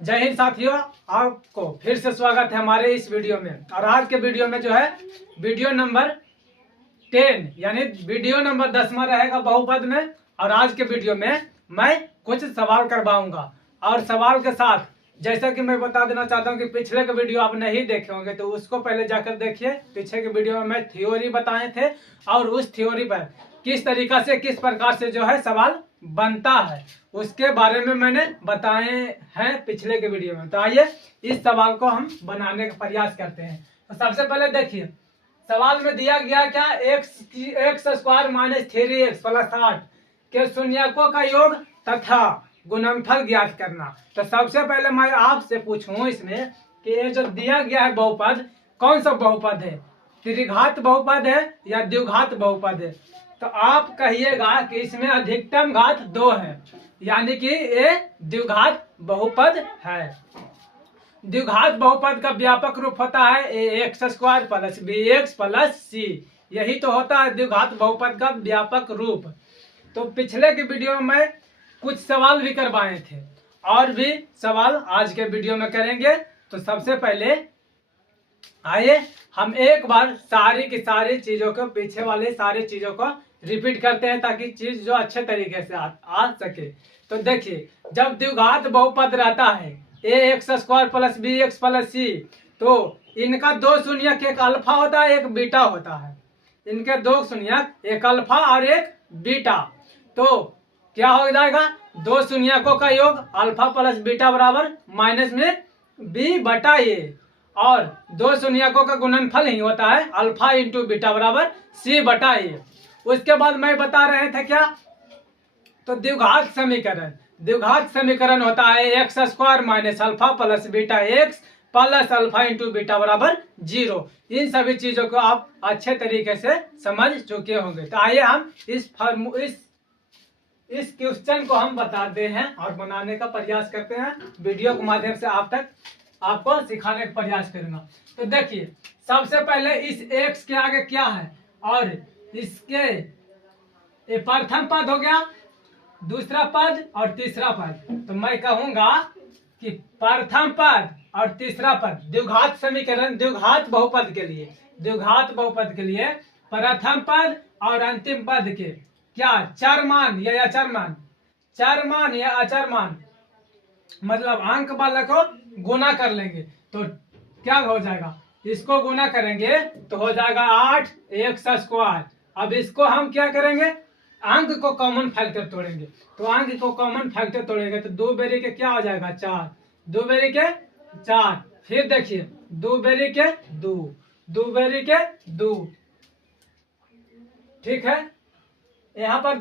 जय हिंद साथियों, आपको फिर से स्वागत है हमारे इस वीडियो में। और आज के वीडियो में जो है वीडियो नंबर 10 यानी वीडियो नंबर 10वां रहेगा बहुपद में। और आज के वीडियो में मैं कुछ सवाल करवाऊंगा और सवाल के साथ जैसा कि मैं बता देना चाहता हूं कि पिछले के वीडियो आप नहीं देखे होंगे तो उसको पहले जाकर देखिए। पीछे के वीडियो में मैं थ्योरी बताए थे और उस थ्योरी पर किस तरीका से किस प्रकार से जो है सवाल बनता है उसके बारे में मैंने बताए हैं पिछले के वीडियो में। तो आइए इस सवाल को हम बनाने का प्रयास करते हैं। तो सबसे पहले देखिए सवाल में दिया गया क्या, x square minus 3x plus 8 के शून्यकों का योग तथा गुणनफल ज्ञात करना। तो सबसे पहले मैं आपसे पूछूं इसमें कि ये जो दिया गया है बहुपद कौन सा बहुपद है, त्रिघात बहुपद है या द्विघात बहुपद है। तो आप कहिएगा कि इसमें अधिकतम घात 2 है यानी कि ये द्विघात बहुपद है। द्विघात बहुपद का व्यापक रूप होता है ax square plus bx plus c, यही तो होता है द्विघात बहुपद का व्यापक रूप। तो पिछले के वीडियो में मैं कुछ सवाल भी करवाए थे और भी सवाल आज के वीडियो में करेंगे। तो सबसे पहले आइए हम एक बार सारी की सारी चीजों को पीछे वाले सारी चीजों को रिपीट करते हैं ताकि चीज जो अच्छे तरीके से आ सके। तो देखिए जब द्विघात बहुपद रहता है ax square plus bx plus c तो इनका दो शून्यक एक अल्फा होता है एक बीटा होता है। इनके दो शून्यक एक अल्फा और एक बीटा। तो क्या हो जाएगा, दो शून्यकों का योग अल्फा प्लस बीटा बराबर माइनस में b बटा a और दो शून्यकों का गुणनफल ही होता है अल्फा इंटू बीटा बराबर c बटा a। उसके बाद मैं बता रहे थे क्या, तो द्विघात समीकरण होता है x square minus alpha plus beta x plus alpha into beta बराबर 0। इन सभी चीजों को आप अच्छे तरीके से समझ चुके होंगे। तो आइए हम इस क्वेश्चन को हम बताते हैं और बनाने का प्रयास करते हैं। वीडियो के माध्यम से आपको सिखाने का प्रयास करूंगा। तो देखिए सबसे पहले इस x के आगे क्या है और इसके ये प्रथम पद हो गया, दूसरा पद और तीसरा पद। तो मैं कहूंगा कि प्रथम पद और तीसरा पद द्विघात समीकरण द्विघात बहुपद के लिए प्रथम पद और अंतिम पद के क्या चर मान या अचर मान, चर मान या अचर मान मतलब अंक वाले को गुना कर लेंगे तो क्या हो जाएगा, इसको गुना करेंगे तो हो जाएगा 8x स्क्वायर। अब इसको हम क्या करेंगे, अंक को कॉमन फैक्टर तोड़ेंगे। तो अंक को कॉमन फैक्टर तोड़ेंगे तो 2 बेरी के क्या हो जाएगा 4, 2 बेरी के 4, फिर देखिए 2 बेरी के 2, 2 बेरी के 2, ठीक है। यहाँ पर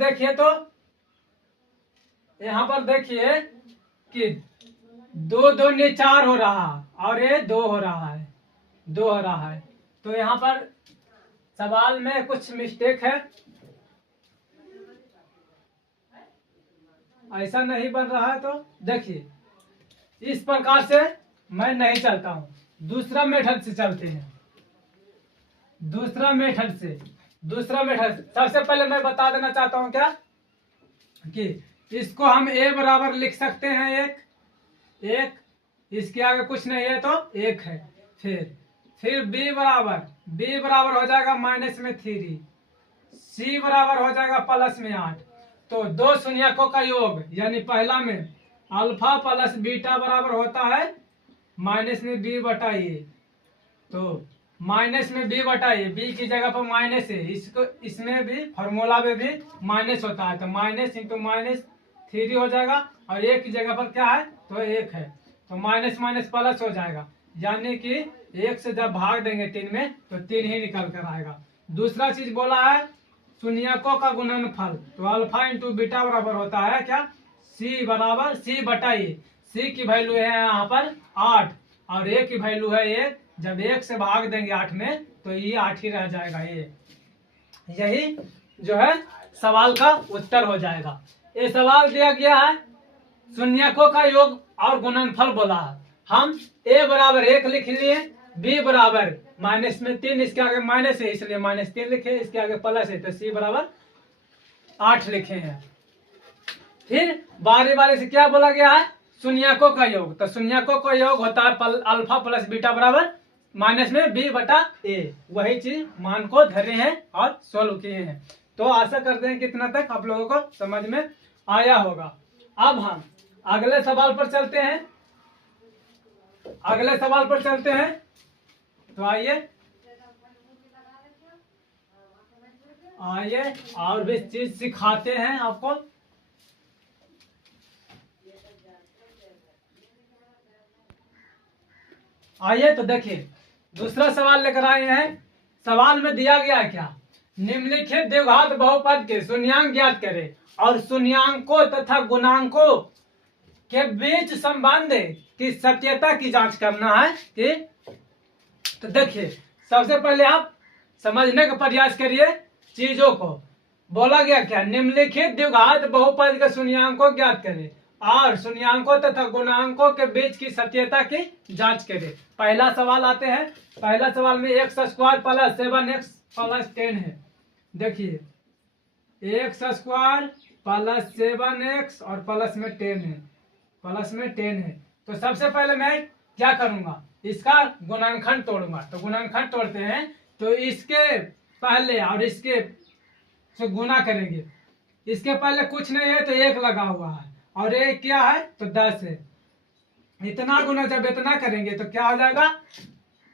देखिए कि 2 2 ने 4 हो रहा और ये 2 हो रहा है। तो यहाँ पर सवाल में कुछ मिस्टेक है, ऐसा नहीं बन रहा है। तो देखिए इस प्रकार से मैं नहीं चलता हूं, दूसरा मेथड से चलते हैं। दूसरा मेथड सबसे पहले मैं बता देना चाहता हूं क्या कि इसको हम a बराबर लिख सकते हैं एक, इसके आगे कुछ नहीं है तो 1 है। फिर b बराबर हो जाएगा माइनस में 3, c बराबर हो जाएगा प्लस में 8। तो दो शून्यकों का योग यानी पहला में अल्फा प्लस बीटा बराबर होता है माइनस में b बटा a। तो माइनस में b बटा a, b की जगह पर माइनस है, इसमें भी फॉर्मूला में भी माइनस होता है। तो माइनस इंटू माइनस 3 हो जाएगा और a की जगह पर क्या है तो 1 है। तो माइनस माइनस प्लस हो जाएगा यानी कि 1 से जब भाग देंगे 3 में तो 3 ही निकल कर आएगा। दूसरा चीज बोला है शून्यकों का गुणनफल, तो अल्फा इंटू बीटा बराबर होता है क्या c बराबर c बटा a। c की वैल्यू है यहाँ पर 8 और a की वैल्यू है 1। जब 1 से भाग देंगे 8 में तो ये 8 ही रह जाएगा। यही जो है सवाल का उत्तर हो जाएगा। ये सवाल दिया गया है शून्यकों का योग और गुणनफल बोला है। हम a बराबर 1 लिख लिए, b बराबर माइनस में 3, इसके आगे माइनस है इसलिए माइनस 3 लिखे, इसके आगे प्लस है तो c बराबर 8 लिखे हैं। फिर बारी बारी से क्या बोला गया है, शून्यकों का योग। तो शून्यकों का योग होता है अल्फा प्लस बीटा बराबर माइनस में बी बटा ए। वही चीज मान को धरे हैं और सोल्व किए हैं। तो आशा करते हैं कि इतना तक आप लोगों को समझ में आया होगा। अब हम अगले सवाल पर चलते हैं। अगले सवाल पर चलते हैं। तो आइए और भी चीज सिखाते हैं आपको। आइए तो देखिए दूसरा सवाल लेकर आए हैं। सवाल में दिया गया है क्या, निम्नलिखित द्विघात बहुपद के शून्यांक ज्ञात करें और शून्यांकों तथा गुणांकों के बीच संबंध की सत्यता की जांच करना है कि। तो देखिए सबसे पहले आप समझने का प्रयास करिए चीजों को। बोला गया क्या, निम्नलिखित द्विघात बहुपद के शून्यांकों ज्ञात करें और शून्यांकों तथा गुणांकों के बीच की सत्यता की जांच करें। पहला सवाल आते हैं। पहला सवाल में x square plus 7x plus 10 है। देखिए एक्स स्क्वायर प्लस 7x और प्लस में 10 है, प्लस में 10 है। तो सबसे पहले मैं क्या करूंगा, इसका गुणनखंड तोड़ूंगा। तो गुणनखंड तोड़ते हैं तो इसके पहले और इसके से गुना करेंगे। इसके पहले कुछ नहीं है तो 1 लगा हुआ है और 1 क्या है तो 10 है। इतना गुना जब इतना करेंगे तो क्या हो जाएगा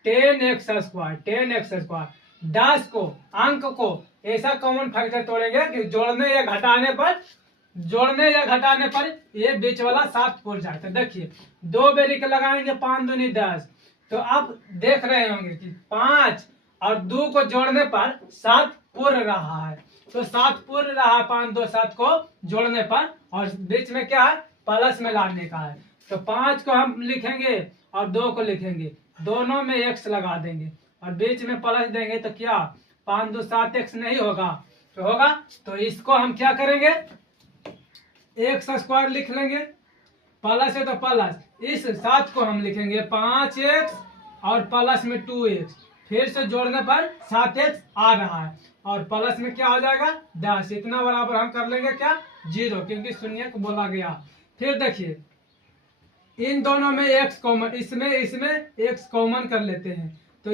10x स्क्वायर। 10x स्क्वायर 10 को अंक को ऐसा कॉमन फैक्टर तोड़ेंगे कि जोड़ने या घटाने पर ये बीच वाला 7 पूर जाए। तो देखिए 2 बेरी के लगाएंगे 5 दूनी 10। तो आप देख रहे होंगे कि 5 और 2 को जोड़ने पर 7 पूर रहा है। तो 7 पूर रहा, 5 2 7 को जोड़ने पर, और बीच में क्या है प्लस में लाने का है। तो 5 को हम लिखेंगे और 2 को लिखेंगे, दोनों में x लगा देंगे और बीच में प्लस देंगे। तो क्या 5 2 7x नहीं होगा तो होगा। तो इसको हम क्या करेंगे एक्स स्क्वायर लिख लेंगे, प्लस है तो प्लस, इस 7 को हम लिखेंगे 5x और प्लस में 2x, फिर से जोड़ने पर 7x आ रहा है और प्लस में क्या हो जाएगा 10। इतना बराबर हम कर लेंगे क्या 0, क्योंकि शून्य को बोला गया। फिर देखिए इन दोनों में x कॉमन, इसमें x कॉमन कर लेते हैं। तो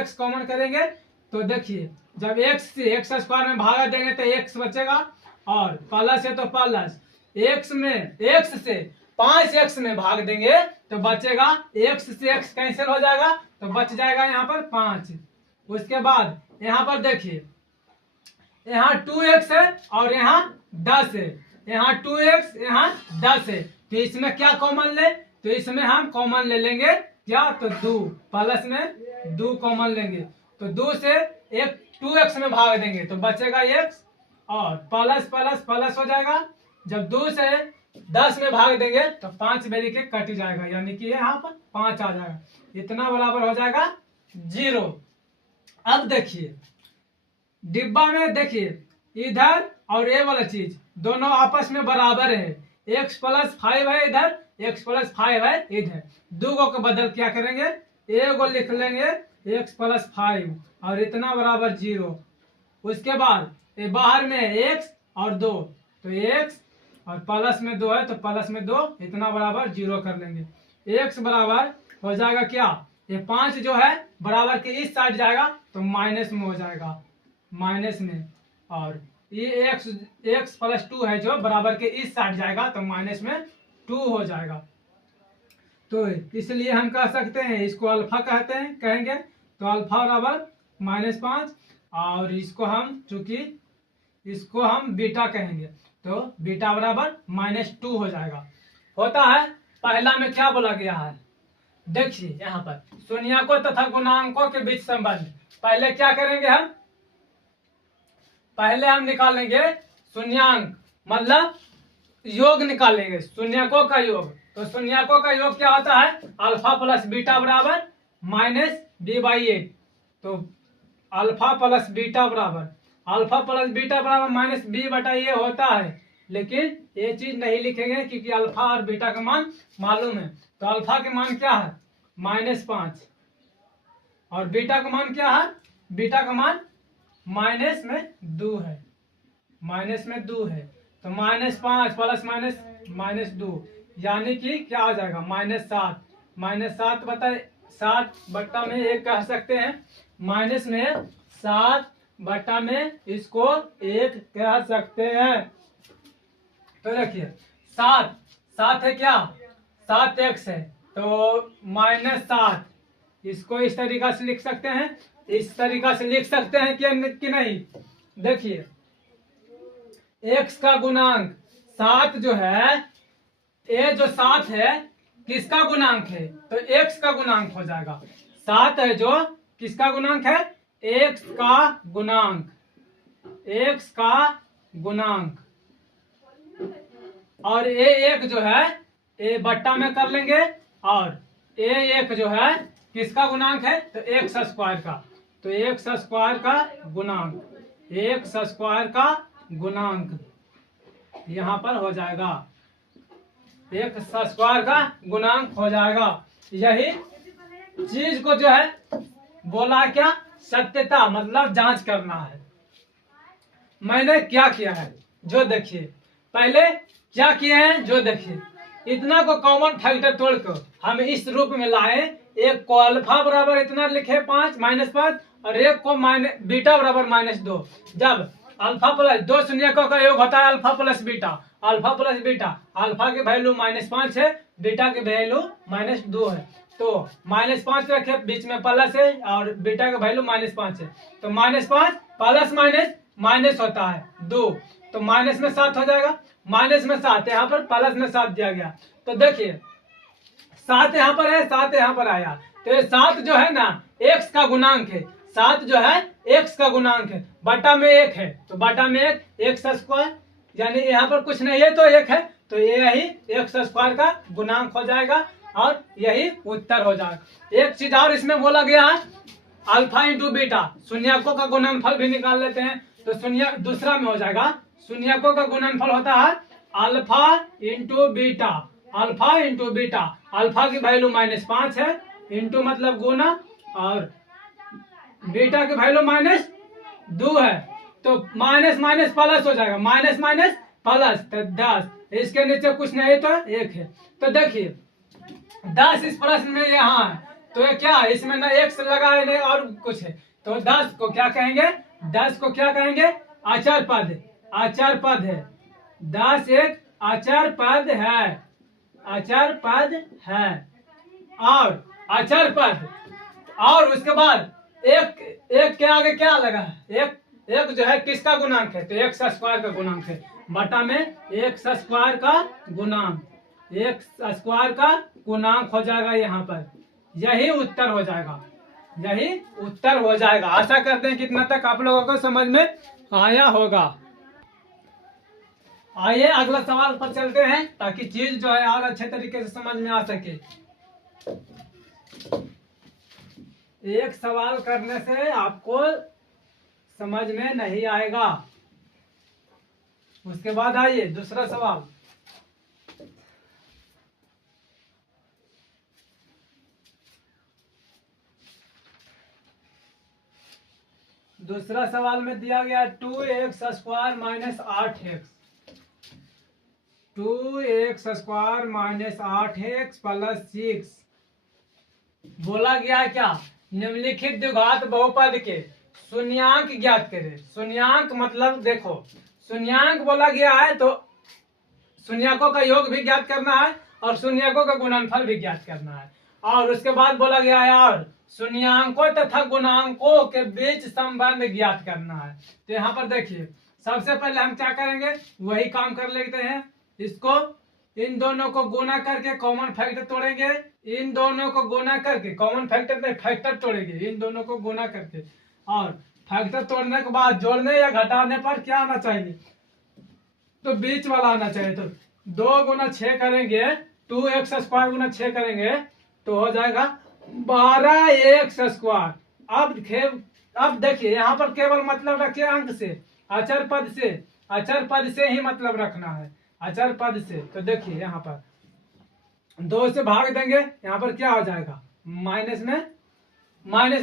x कॉमन करेंगे तो देखिए जब x से x स्क्वायर में भागा देंगे तो x बचेगा और प्लस है तो प्लस, x से 5x में भाग देंगे तो बचेगा, x से x कैंसिल हो जाएगा तो बच जाएगा यहाँ पर 5। उसके बाद यहाँ पर देखिए यहाँ 2x है और यहाँ 10 है, यहाँ 2x यहाँ 10 है। तो इसमें क्या कॉमन ले, तो इसमें हम कॉमन ले लेंगे क्या तो 2, प्लस में 2 कॉमन लेंगे तो 2 से एक 2x में भाग देंगे तो बचेगा x और प्लस प्लस प्लस हो जाएगा। जब 2 से 10 में भाग देंगे तो 5 बेरी के कट जाएगा, यानी कि यहाँ पर 5 आ जाएगा। इतना बराबर हो जाएगा 0। अब देखिए डिब्बा में देखिए इधर और ये वाला चीज दोनों आपस में बराबर है। x प्लस 5 है इधर, x प्लस 5 है इधर, 2 को बदल क्या करेंगे a को लिख लेंगे x प्लस 5 और इतना बराबर 0। उसके बाद ये बाहर में x और 2, तो x और प्लस में 2 है तो प्लस में 2, इतना बराबर 0 कर लेंगे। x बराबर हो जाएगा क्या, ये 5 जो है बराबर के इस साइड जाएगा तो माइनस में हो जाएगा, माइनस में, और ये x प्लस 2 है जो बराबर के इस साइड जाएगा तो माइनस में 2 हो जाएगा। तो इसलिए हम कह सकते हैं इसको अल्फा कहेंगे। तो अल्फा बराबर -5 और इसको हम चूंकि इसको हम बीटा कहेंगे तो बीटा बराबर -2 हो जाएगा। होता है पहला में क्या बोला गया है, देखिए यहाँ पर शून्यकों तथा गुणांकों के बीच संबंध। पहले क्या करेंगे पहले हम निकालेंगे शून्यांक, मतलब योग निकालेंगे, शून्यकों का योग। तो शून्यकों का योग क्या होता है अल्फा प्लस बीटा बराबर -b/8। तो अल्फा प्लस बीटा बराबर -b/a होता है, लेकिन ये चीज नहीं लिखेंगे क्योंकि अल्फा और बीटा का मान मालूम है। तो अल्फा के मान क्या है -5 और बीटा का मान क्या है, बीटा का मान -2 है, -2 है। तो -5 प्लस -2 यानी कि क्या आ जाएगा -7। -7 बताए 7/1 कह सकते हैं। माइनस में 7/में इसको 1 कह सकते हैं। तो देखिए 7 है क्या, 7x है, तो -7 इसको इस तरीका से लिख सकते हैं, इस तरीका से लिख सकते हैं कि नहीं। देखिए x का गुणांक 7 जो है, ये जो 7 है किसका गुणांक है, तो x का गुणांक हो जाएगा। 7 है जो किसका गुणांक है, x का गुणांक, x का गुणांक। और ये 1 जो है ये बट्टा में कर लेंगे, और ये 1 जो है किसका गुणांक है, तो x स्क्वायर का। तो x स्क्वायर का गुणांक, x स्क्वायर का गुणांक यहाँ पर हो जाएगा, x स्क्वायर का गुणांक हो जाएगा। यही चीज को जो है बोला क्या, सत्यता मतलब जांच करना है। मैंने क्या किया है जो देखिए, पहले क्या किए हैं जो देखिए, इतना को कॉमन फैक्टर तोड़कर हम इस रूप में लाए। एक को अल्फा बराबर इतना लिखे 5 -5, और एक को बीटा बराबर -2। जब अल्फा प्लस 2 शून्यकों का योग होता है alpha plus beta, alpha plus beta, alpha की वैल्यू -5 है, बीटा की वैल्यू -2 है। तो -5 रखे, बीच में प्लस है, और बीटा का वैल्यू -5 है। तो -5 प्लस माइनस होता है 2, तो माइनस में 7 हो जाएगा। माइनस में 7, यहाँ पर प्लस में 7 दिया गया। तो देखिए 7 यहाँ पर है, 7 यहाँ पर आया, तो ये 7 जो है ना x का गुणांक है। 7 जो है x का गुणांक है, बटा में 1 है, तो बटा में 1 x स्क्वायर, यानी यहाँ पर कुछ नहीं है तो 1 है, तो ये यही x स्क्वायर का गुणांक हो जाएगा, और यही उत्तर हो जाएगा। एक चीज और इसमें बोला गया है, अल्फा इंटू बीटा, शून्यकों का गुणनफल भी निकाल लेते हैं। तो शून्य दूसरा में हो जाएगा, शून्यकों का गुणनफल होता है alpha into beta, alpha into beta. Alpha की वैल्यू -5 है, इंटू मतलब गुना, और बीटा की वैल्यू -2 है, तो माइनस माइनस प्लस हो जाएगा, माइनस माइनस प्लस, तो 10। इसके नीचे कुछ नहीं तो 1 है। तो देखिए 10 इस प्रश्न में यहाँ है, तो ये क्या है, इसमें ना x लगा है नहीं और कुछ है, तो 10 को क्या कहेंगे, 10 को क्या कहेंगे, अचर पद, अचर पद है। 10 एक अचर पद है, अचर पद है, और अचर पद, और उसके बाद एक के आगे क्या लगा है, एक जो है किसका गुणांक है, तो x स्क्वायर का गुणांक है, बटा में x स्क्वायर का गुणांक, x स्क्वायर का गुणांक हो जाएगा यहाँ पर। यही उत्तर हो जाएगा, यही उत्तर हो जाएगा। आशा करते हैं कितना तक आप लोगों को समझ में आया होगा। आइए अगला सवाल पर चलते हैं, ताकि चीज जो है और अच्छे तरीके से समझ में आ सके। एक सवाल करने से आपको समझ में नहीं आएगा, उसके बाद आइए दूसरा सवाल। दूसरा सवाल में दिया गया 2x square minus 8x, 2x square minus 8x plus 6। बोला गया क्या, निम्नलिखित द्विघात बहुपद के शून्यांक ज्ञात करें। शून्यांक मतलब देखो, शून्यांक बोला गया है तो शून्यकों का योग भी ज्ञात करना है, और शून्यकों का गुणनफल भी ज्ञात करना है। और उसके बाद बोला गया है और शून्यांकों तथा गुणांकों के बीच संबंध ज्ञात करना है। तो यहाँ पर देखिए सबसे पहले हम क्या करेंगे, वही काम कर लेते हैं। इसको इन दोनों को गुना करके कॉमन फैक्टर तोड़ेंगे, इन दोनों को गुना करके कॉमन फैक्टर में फैक्टर तोड़ेंगे, इन दोनों को गुना करके, और फैक्टर तोड़ने के बाद जोड़ने या घटाने पर क्या आना चाहिए, तो बीच वाला आना चाहिए। तो 2 गुना 6 करेंगे, 2x स्क्वायर गुना 6 करेंगे तो हो जाएगा 12x स्क्वायर। अब देखिए यहाँ पर केवल मतलब रखिए अंक से, अचर पद से, अचर पद से ही मतलब रखना है, अचर पद से। तो देखिए यहाँ पर 2 से भाग देंगे, यहाँ पर क्या हो जाएगा, माइनस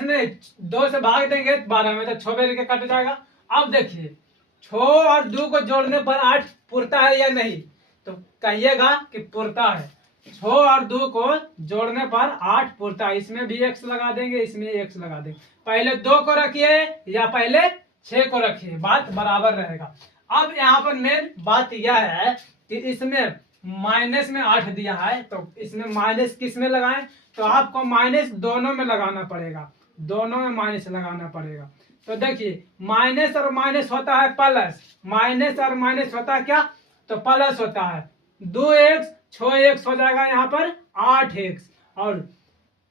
में 2 से भाग देंगे 12 में, तो 6 बेर के कट जाएगा। अब देखिए 6 और 2 को जोड़ने पर 8 पुरता है या नहीं, तो कहिएगा कि पुरता है। 6 और 2 को जोड़ने पर 8 पुरता है। इसमें भी x लगा देंगे, इसमें x लगा देंगे। पहले 2 को रखिए या पहले 6 को रखिए, बात बराबर रहेगा। अब यहाँ पर मेन बात यह है कि इसमें माइनस में 8 दिया है, तो इसमें माइनस किस में लगाएं? तो आपको माइनस दोनों में लगाना पड़ेगा, दोनों में माइनस लगाना पड़ेगा। तो देखिए माइनस और माइनस होता है प्लस, माइनस और माइनस होता है क्या? तो प्लस होता है। 2x 6x हो जाएगा यहाँ पर 8x, और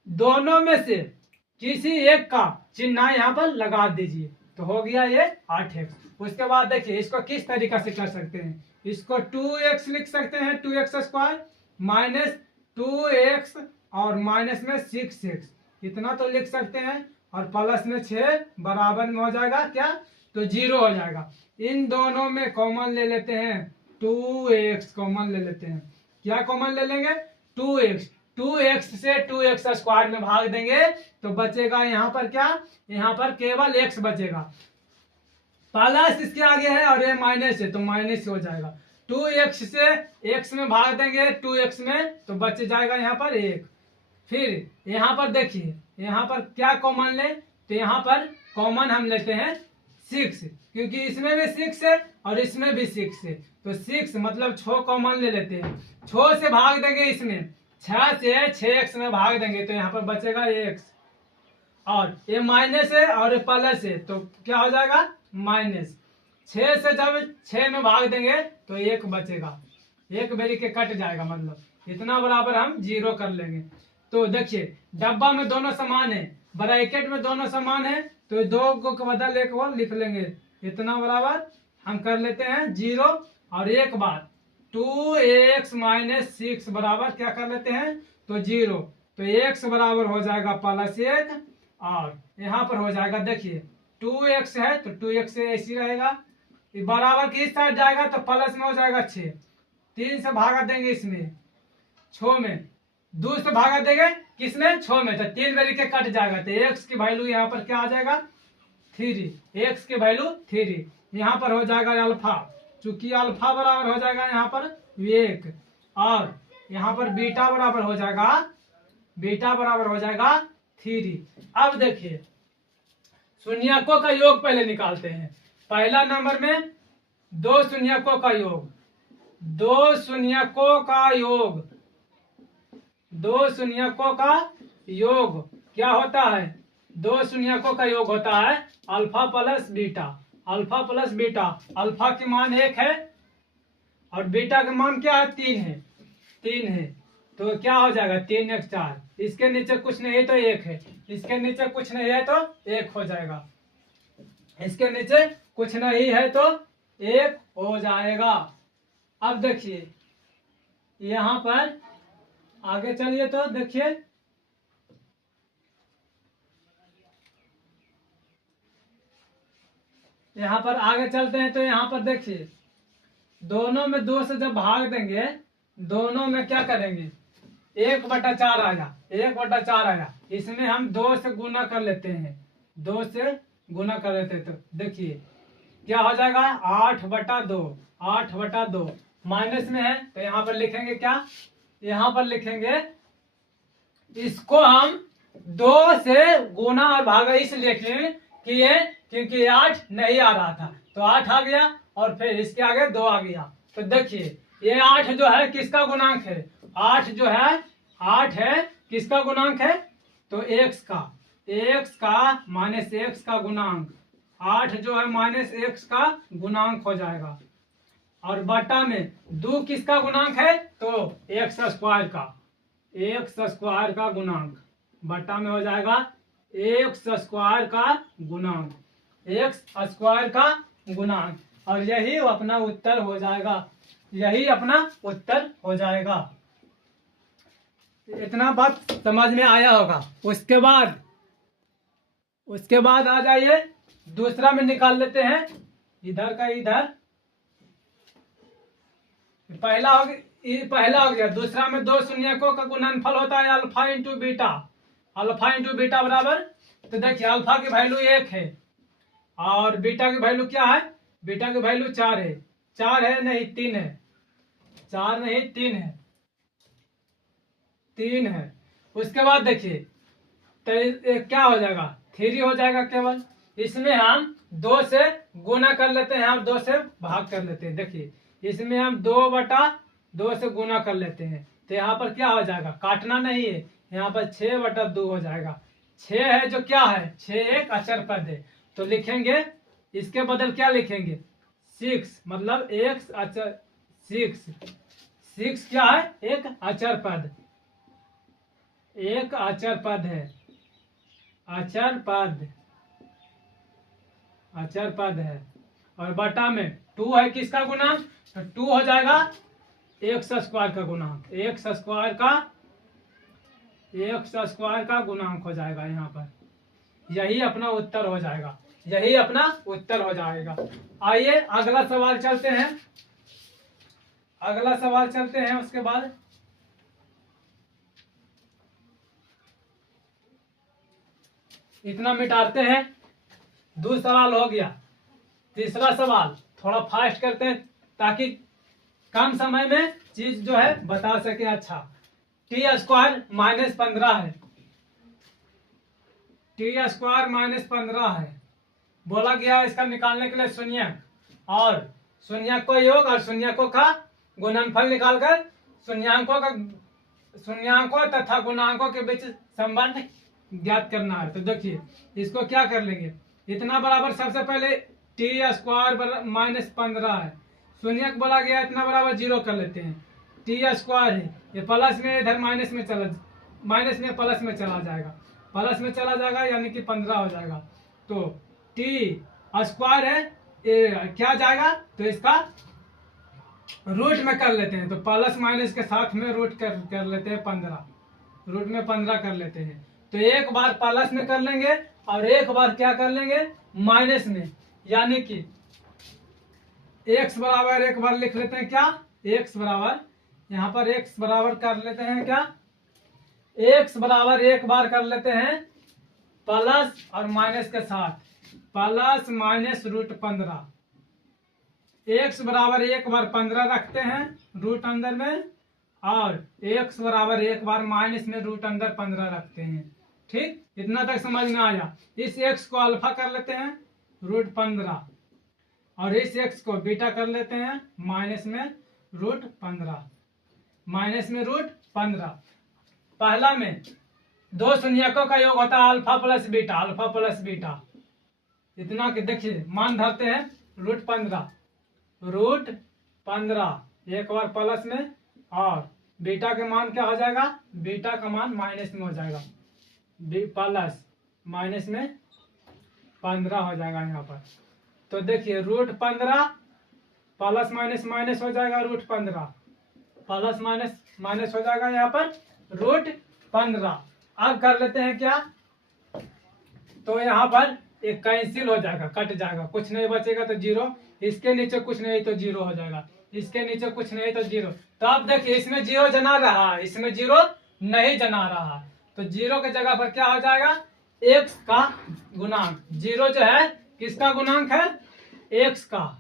दोनों में से किसी एक का चिन्ह यहाँ पर लगा दीजिए, तो हो गया ये 8x। उसके बाद देखिए इसको किस तरीका से कर सकते हैं, इसको 2x लिख सकते हैं, 2x स्क्वायर माइनस 2x और माइनस में 6x, इतना तो लिख सकते हैं, और प्लस में 6 बराबर में हो जाएगा क्या? तो 0 हो जाएगा। इन दोनों में कॉमन ले लेते हैं, 2x कॉमन ले लेते हैं। क्या कॉमन ले लेंगे? 2x। 2x से 2x स्क्वायर में भाग देंगे तो बचेगा यहाँ पर क्या? यहाँ पर केवल x बचेगा। प्लस इसके आगे है और ये माइनस है तो माइनस हो जाएगा। 2x से x में भाग देंगे 2x में तो बच जाएगा यहाँ पर 1। फिर यहाँ पर देखिए यहाँ पर क्या कॉमन ले? तो यहाँ पर कॉमन हम लेते हैं 6, क्योंकि इसमें भी 6 है और इसमें भी 6 है, तो 6 मतलब 6 कॉमन ले लेते हैं। 6 से भाग देंगे इसमें, 6 से 6x में भाग देंगे तो यहाँ पर बचेगा x, और ये माइनस है और प्लस है तो क्या हो जाएगा? माइनस। 6 से जब 6 में भाग देंगे तो 1 बचेगा, 1 बेरी के कट जाएगा, मतलब इतना बराबर हम 0 कर लेंगे। तो देखिए डब्बा में दोनों समान है, ब्रैकेट में दोनों समान है, तो 2 को बदल 1 और लिख लेंगे, इतना बराबर हम कर लेते हैं 0। और एक बात 2x माइनस 6 बराबर क्या कर लेते हैं? तो 0। तो x बराबर हो जाएगा +1, और यहाँ पर हो जाएगा देखिए 2x है तो 2x से ऐसी रहेगा, बराबर किस साइड जाएगा? तो प्लस में हो जाएगा 6। 3 से भागा देंगे इसमें 6 में, 2 से भागा देंगे किसमें? 6 में, तो 3 बेरी के कट जाएगा, तो x की वैल्यू यहाँ पर क्या आ जाएगा? 3। x की वैल्यू 3, यहाँ पर हो जाएगा अल्फा, चूंकि अल्फा बराबर हो जाएगा यहाँ पर 1, और यहाँ पर बीटा बराबर हो जाएगा, बीटा बराबर हो जाएगा 3। अब देखिए शून्यकों का योग पहले निकालते हैं। पहला नंबर में 2 शून्यकों का योग, 2 शून्यकों का योग, 2 शून्यकों का योग क्या होता है? 2 शून्यकों का योग होता है alpha plus beta, alpha plus beta. Alpha की मान 1 है और बीटा का मान क्या है? 3 है, 3 है, तो क्या हो जाएगा? 3 1 4, इसके नीचे कुछ नहीं है तो 1 है, इसके नीचे कुछ नहीं है तो 1 हो जाएगा, इसके नीचे कुछ नहीं है तो 1 हो जाएगा। अब देखिए यहाँ पर आगे चलिए तो देखिए यहाँ पर आगे चलते हैं तो यहाँ पर देखिए दोनों में 2 से जब भाग देंगे, दोनों में क्या करेंगे? 1/4 आया, 1/4 आया, इसमें हम 2 से गुना कर लेते हैं, 2 से गुना कर लेते हैं, तो देखिए क्या हो जाएगा? 8/2, 8/2 माइनस में है तो यहाँ पर लिखेंगे क्या? यहाँ पर लिखेंगे इसको हम 2 से गुना और भागा इसलिए किए क्योंकि 8 नहीं आ रहा था, तो 8 आ गया और फिर इसके आगे 2 आ गया। तो देखिए ये 8 जो है किसका गुणांक है? 8 जो है 8 है किसका गुणांक है? तो x का, x का माइनस x का गुणांक, 8 जो है माइनस x का गुणांक हो जाएगा, और बटा में 2 किसका गुणांक है? तो x स्क्वायर का, x स्क्वायर का गुणांक, बटा में हो जाएगा x स्क्वायर का गुणांक, x स्क्वायर का गुणांक, और यही अपना उत्तर हो जाएगा, यही अपना उत्तर हो जाएगा। इतना बात समझ में आया होगा। उसके बाद आ जाइए दूसरा में निकाल लेते हैं, इधर का इधर, पहला हो गया। दूसरा में 2 शून्यकों का गुणनफल होता है alpha into beta, alpha into beta बराबर, तो देखिए अल्फा की वैल्यू 1 है और बीटा की वैल्यू क्या है? बीटा की वैल्यू 4 है, 4 है नहीं 3 है, 4 नहीं 3 है, 3 है। उसके बाद देखिए तो क्या हो जाएगा, 3 हो जाएगा केवल। इसमें हम 2 से गुना कर लेते हैं और 2 से भाग कर लेते हैं। देखिए इसमें हम 2/2 से गुना कर लेते हैं, तो यहाँ पर क्या हो जाएगा, काटना नहीं है, यहाँ पर 6/2 हो जाएगा। 6 है जो क्या है, 6 एक अचर पद है, तो लिखेंगे इसके बदल क्या लिखेंगे, 6, मतलब एक अचर 6 क्या है, एक अचर पद, एक अचर पद है, अचर पद, अचर पद है। और बटा में 2 है, किसका गुणांक, तो 2 हो जाएगा एक्स स्क्वायर का गुणांक, एक्स स्क्वायर का गुणांक हो जाएगा यहाँ पर। यही अपना उत्तर हो जाएगा, यही अपना उत्तर हो जाएगा। आइए अगला सवाल चलते हैं, अगला सवाल चलते हैं। उसके बाद इतना मिटाते हैं, दूसरा सवाल हो गया। तीसरा सवाल थोड़ा फास्ट करते हैं ताकि कम समय में चीज जो है बता सके। अच्छा, t² -15 है, t² -15 है, बोला गया इसका निकालने के लिए शून्यक और शून्यक को योग और शून्यकों का गुणनफल निकालकर शून्याङ्कों तथा गुणांकों के बीच संबंध ज्ञात करना है। तो देखिए इसको क्या कर लेंगे, इतना बराबर सबसे पहले t² -15 है, शून्यक बोला गया इतना बराबर 0 कर लेते हैं। t² है, ये प्लस में इधर माइनस में प्लस में चला जाएगा, प्लस में चला जाएगा यानी कि 15 हो जाएगा। तो t² है, क्या जाएगा, तो इसका रूट में कर लेते हैं, तो प्लस माइनस के साथ में रूट कर लेते हैं 15, रूट में 15 कर लेते हैं। तो एक बार प्लस में कर लेंगे और एक बार क्या कर लेंगे, माइनस में, यानी कि x बराबर एक बार लिख लेते हैं क्या, x बराबर, यहाँ पर x बराबर कर लेते हैं क्या, x बराबर एक बार कर लेते हैं प्लस और माइनस के साथ, प्लस माइनस √15, x बराबर एक बार 15 रखते हैं रूट अंदर में, और x बराबर एक बार माइनस में रूट अंदर 15 रखते हैं। ठीक, इतना तक समझ में आया। इस x को अल्फा कर लेते हैं √15 और इस x को बीटा कर लेते हैं माइनस में √15, माइनस में √15। पहला में 2 शून्यकों का योग होता है alpha plus beta, alpha plus beta. इतना कि देखिए मान धरते हैं √15, एक बार प्लस में, और बीटा के मान क्या हो जाएगा, बीटा का मान माइनस में हो जाएगा, प्लस माइनस में 15 हो जाएगा यहाँ पर। तो देखिए √15 प्लस माइनस माइनस हो जाएगा, √15 प्लस माइनस हो जाएगा यहाँ पर √15। अब कर लेते हैं क्या, तो यहाँ पर एक कैंसिल हो जाएगा, कट जाएगा, कुछ नहीं बचेगा तो 0, इसके नीचे कुछ नहीं तो 0 हो जाएगा, इसके नीचे कुछ नहीं तो 0। तो अब देखिए इसमें 0 जना रहा है, इसमें 0 नहीं जना रहा, तो 0 के जगह पर क्या हो जाएगा, x का गुणांक। 0 जो है किसका गुणांक है, x का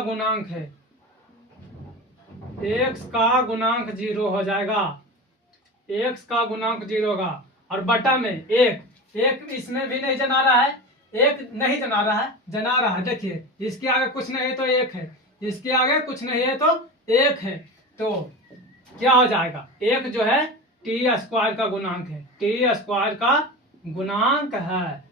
गुणांक है, x का गुणांक 0 हो जाएगा, x का गुणांक 0 होगा। और बटा में एक इसमें भी नहीं जना रहा है, एक नहीं जना रहा है, जना रहा है। देखिए इसके आगे कुछ नहीं है तो 1 है, इसके आगे कुछ नहीं है तो 1 है, तो क्या हो जाएगा, 1 जो है t² का गुणांक है, t² का गुणांक है,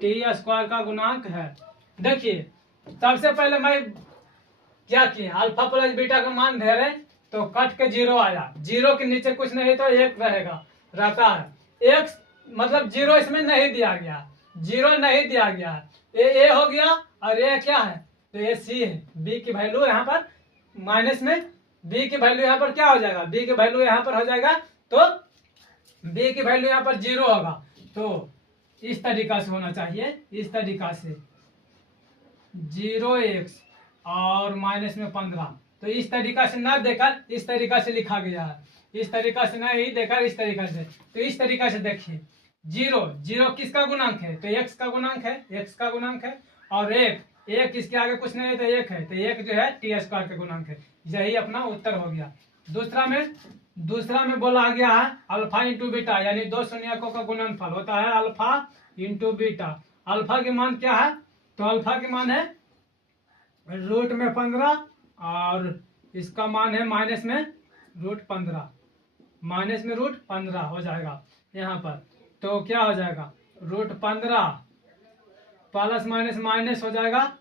t² का गुणांक है। देखिए सबसे पहले मैं क्या किया, अल्फा प्लस बीटा का मान दे रहे तो कट के 0 आया, 0 के नीचे कुछ नहीं तो 1 रहेगा, रहता है। x मतलब 0 इसमें नहीं दिया गया, 0 नहीं दिया गया, ए हो गया, और ए क्या है, तो ये c है, b की वैल्यू यहाँ पर माइनस में, b की वैल्यू यहाँ पर क्या हो जाएगा, b की वैल्यू यहाँ पर हो जाएगा, तो b की वैल्यू यहाँ पर 0 होगा। तो इस तरीका से होना चाहिए, इस तरीका से 0x और माइनस में 15, तो इस तरीका से ना देकर इस तरीका से लिखा गया है, इस तरीका से नहीं देकर इस तरीका से। तो इस तरीका से देखिए 0 किसका गुणांक है, तो x का गुणांक है, x का गुणांक है, और एक इसके आगे कुछ नहीं है तो 1 है, तो 1 जो है t² का गुणांक है, यही अपना उत्तर हो गया। दूसरा में बोला गया है अल्फा इंटू बीटा, यानी दो शून्यकों का गुणनफल होता है अल्फा इंटू बीटा। अल्फा के मान क्या है? तो अल्फा के मान है रूट में 15 और इसका मान है माइनस में रूट 15, माइनस में रूट 15 हो जाएगा यहाँ पर। तो क्या हो जाएगा? रूट 15 प्लस माइनस माइनस हो जाएगा।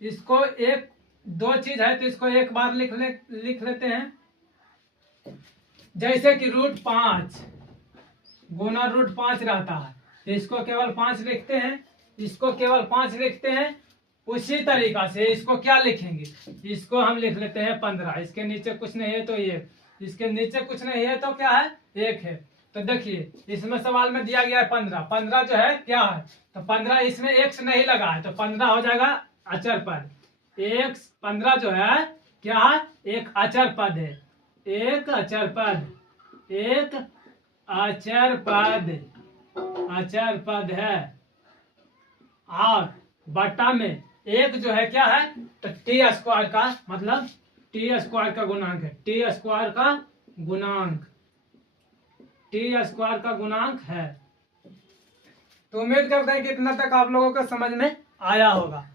इसको एक दो चीज है तो इसको एक बार लिख लेते हैं। जैसे कि रूट 5 गुना रूट 5 रहता है, इसको केवल 5 लिखते हैं, इसको केवल 5 लिखते हैं। उसी तरीका से इसको क्या लिखेंगे? इसको हम लिख लेते हैं 15। इसके नीचे कुछ नहीं है तो ये, इसके नीचे कुछ नहीं है तो क्या है? 1 है। तो देखिए इसमें सवाल में दिया गया है 15। 15 जो है क्या है? तो 15 इसमें x नहीं लगा है तो 15 हो जाएगा अचर पद। 15 जो है क्या है? एक अचर पद है, एक अचर पद, एक अचर पद, अचर पद है। और बट्टा में एक जो है क्या है? तो टी स्क्वायर का मतलब टी स्क्वायर का गुणांक है, टी स्क्वायर का गुणांक, टी स्क्वायर का गुणांक है। तो उम्मीद करते हैं कि इतना तक आप लोगों को समझ में आया होगा।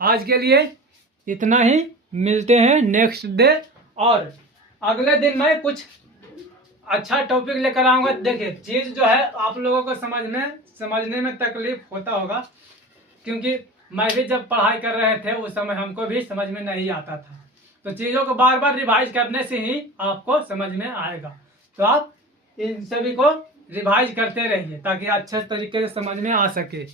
आज के लिए इतना ही, मिलते हैं नेक्स्ट डे और अगले दिन मैं कुछ अच्छा टॉपिक लेकर आऊंगा। देखिए चीज जो है आप लोगों को समझने में तकलीफ होता होगा, क्योंकि मैं भी जब पढ़ाई कर रहे थे उस समय हमको भी समझ में नहीं आता था। तो चीजों को बार बार रिवाइज करने से ही आपको समझ में आएगा। तो आप इन सभी को रिवाइज करते रहिए ताकि अच्छे तरीके से समझ में आ सके।